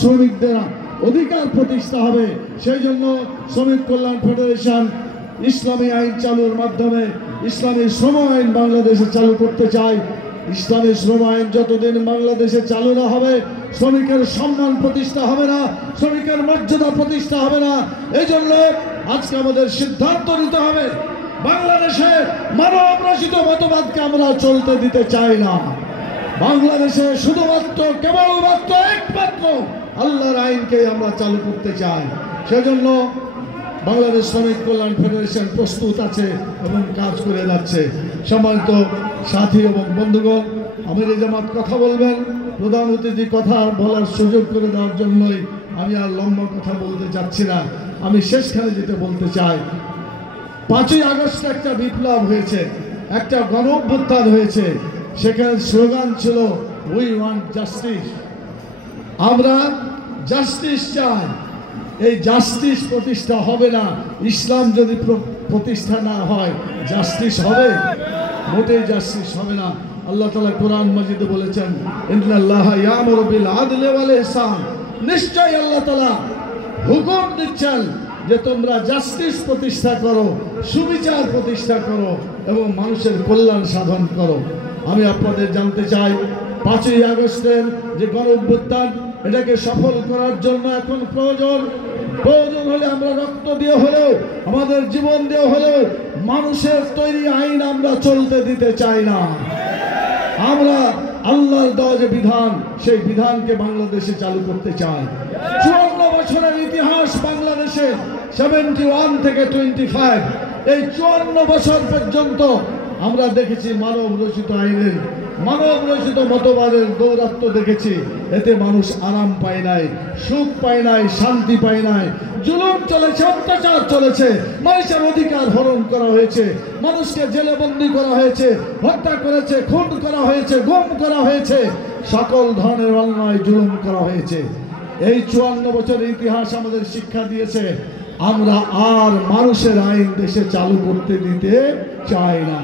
শ্রমিকদের অধিকার প্রতিষ্ঠা হবে। সেই জন্য শ্রমিক কল্যাণ ফেডারেশন ইসলামী আইন চালুর মাধ্যমে ইসলামী শ্রম আইন বাংলাদেশে চালু করতে চায়। ইসলামী শ্রম আইন যতদিন বাংলাদেশে চালু না হবে, শ্রমিকের সম্মান প্রতিষ্ঠা হবে না, শ্রমিকের মর্যাদা প্রতিষ্ঠা হবে না। এই জন্য আজকে আমাদের সিদ্ধান্ত নিতে হবে, বাংলাদেশে মানব রচিত মতবাদকে আমরা চলতে দিতে চাই না। বাংলাদেশে শুধুমাত্র কেবলমাত্র একমাত্র আল্লাহর আইনকে আমরা চালু করতে চাই। সেজন্য বাংলাদেশ শ্রমিক কল্যাণ ফেডারেশন প্রস্তুত আছে এবং কাজ করে যাচ্ছে। সম্মানিত সাথী এবং বন্ধুগণ, আমির জামাত কথা বলবেন, প্রধান অতিথি কথা বলার সুযোগ করে দেওয়ার জন্যই আমি আর লম্বা কথা বলতে চাচ্ছি না। আমি শেষখানে যেটা বলতে চাই, 5ই আগস্ট একটা বিপ্লব হয়েছে, একটা গণঅভ্যুত্থান হয়েছে। সেখানে স্লোগান ছিল উই ওয়ান্ট জাস্টিস, আমরা জাস্টিস চাই। এই জাস্টিস প্রতিষ্ঠা হবে না, ইসলাম যদি প্রতিষ্ঠা না হয় জাস্টিস হবে? মোটেই জাস্টিস হবে না। আল্লাহ তাআলা কোরআন মাজিদে বলেছেন, ইন্নাল্লাহা ইয়ামুরু বিল আদলি ওয়াল ইহসান, নিশ্চয়ই আল্লাহ তাআলা হুকুম দিচ্ছেন যে তোমরা জাস্টিস প্রতিষ্ঠা করো, সুবিচার প্রতিষ্ঠা করো এবং মানুষের কল্যাণ সাধন করো। আমি আপনাদের জানতে চাই, 5ই আগস্টের যে গণঅভ্যুত্থান, এটাকে সফল করার জন্য এখন প্রয়োজন হলে আমরা রক্ত দিয়ে হলেও, আমাদের জীবন দিয়ে হলেও মানুষের তৈরি আইন আমরা চলতে দিতে চাই না। আমরা আল্লাহর দেওয়া যে বিধান, সেই বিধানকে বাংলাদেশে চালু করতে চাই। 54 বছরের ইতিহাস বাংলাদেশে, 71 থেকে 25, এই 54 বছর পর্যন্ত আমরা দেখেছি মানব রচিত আইনের, মানব রচিত মতবাদের দৌরাত্ম্য দেখেছি। এতে মানুষ আরাম পায় নাই, সুখ পায় নাই, শান্তি পায় নাই। জুলুম চলেছে, অত্যাচার চলেছে, মানুষের অধিকার হরণ করা হয়েছে, মানুষকে জেলে বন্দী করা হয়েছে, হত্যা করেছে, খুন করা হয়েছে, গুম করা হয়েছে, সকল ধরনের অন্যায় জুলুম করা হয়েছে। এই 54 বছরের ইতিহাস আমাদের শিক্ষা দিয়েছে, আমরা আর মানুষের আইন দেশে চালু করতে দিতে চাই না।